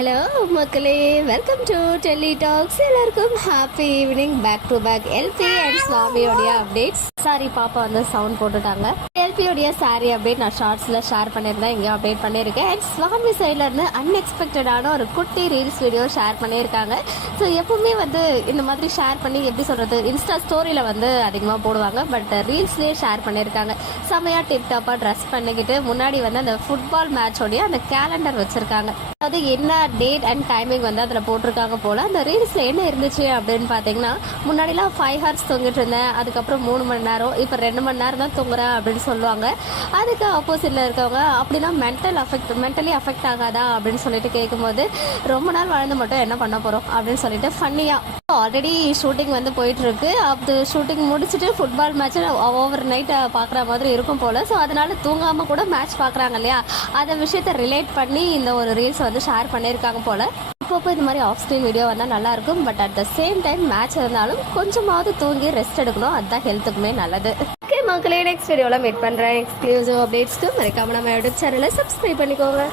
Hello மக்களே, welcome to Delhi talks. எல்லாருக்கும் happy evening. Back to back LP and சுவாமியோடைய updates. Sorry, பாப்பா வந்து சவுண்ட் போட்டுட்டாங்க. எல்பியோடைய சாரி அப்டேட் நான் ஷார்ட்ஸ்ல ஷேர் பண்ணியிருந்தேன், இங்கே அப்டேட் பண்ணியிருக்கேன். அண்ட் சுவாமி சைட்ல இருந்து அன்எக்ஸ்பெக்டடான ஒரு குட்டி ரீல்ஸ் வீடியோ ஷேர் பண்ணியிருக்காங்க. ஸோ எப்பவுமே வந்து இந்த மாதிரி ஷேர் பண்ணி எப்படி சொல்றது, இன்ஸ்டா ஸ்டோரியில வந்து அதிகமாக போடுவாங்க, பட் ரீல்ஸ்லேயே ஷேர் பண்ணியிருக்காங்க. செமையா டிப் டாப்பா ட்ரெஸ் பண்ணிக்கிட்டு முன்னாடி வந்து அந்த ஃபுட்பால் மேட்சோடைய அந்த கேலண்டர் வச்சிருக்காங்க. அதாவது என்ன டேட் அண்ட் டைமிங் வந்து அதில் போட்டிருக்காங்க போல். அந்த ரீல்ஸில் என்ன இருந்துச்சு அப்படின்னு பார்த்தீங்கன்னா, முன்னாடிலாம் 5 hours தூங்கிட்டு இருந்தேன், அதுக்கப்புறம் 3 மணி நேரம், இப்போ 2 மணி நேரம் தான் தூங்குறேன் அப்படின்னு சொல்லுவாங்க. அதுக்கு ஆப்போசிட்டில் இருக்கவங்க அப்படின்னா மென்டலி அஃபெக்ட் ஆகாதா அப்படின்னு சொல்லிட்டு கேட்கும்போது, ரொம்ப நாள் வாழ்ந்து மட்டும் என்ன பண்ண போகிறோம் அப்படின்னு சொல்லிட்டு ஃபன்னியாக ஆல்ரெடி ஷூட்டிங் வந்து போயிட்டு இருக்கு. அது ஷூட்டிங் முடிச்சுட்டு ஃபுட்பால் மேட்ச் ஓவர் நைட் பார்க்குற மாதிரி இருக்கும் போல். ஸோ அதனால தூங்காமல் கூட மேட்ச் பார்க்குறாங்க இல்லையா, அந்த விஷயத்தை ரிலேட் பண்ணி இந்த ஒரு ரீல்ஸ் வந்து ஷேர் பண்ணியிருக்காங்க போல். அப்பப்போ இந்த மாதிரி ஆஃப் ஸ்க்ரீன் வீடியோ வந்தால் நல்லாயிருக்கும், but at the same time match இருந்தாலும் கொஞ்சமாவது தூங்கி ரெஸ்ட் எடுக்கணும், அதுதான் ஹெல்த்துக்குமே நல்லது. ஓகே மக்களே, நெக்ஸ்ட் வீடியோவில் மீட் பண்ணுறேன். எக்ஸ்க்ளூசிவ் அப்டேட்ஸ்க்கு மறக்காம நம்ம யூடியூப் சேனலை சப்ஸ்கிரைப் பண்ணிக்கோங்க.